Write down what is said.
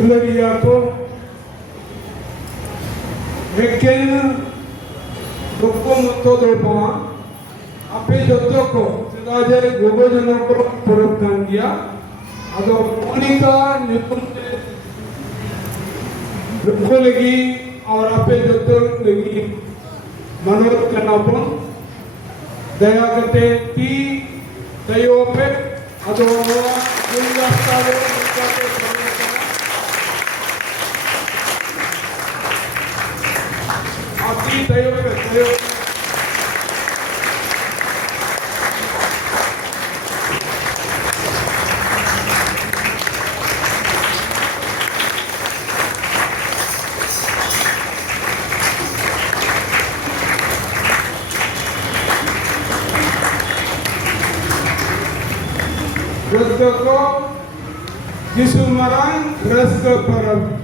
Sulariyato Mekken Doko Dolpa Ape Jotoko Sidaje Gogo Janoko Purutangya Ado Monica Nipun Doko lagi और आपे जत्तो लगी मनोरथ करना पन दया करते ती दयो पे अदो हुआ गुंजास्तारे गुंजाते आपकी दयो पे दयो Rasko Jisumarang Rasko Parab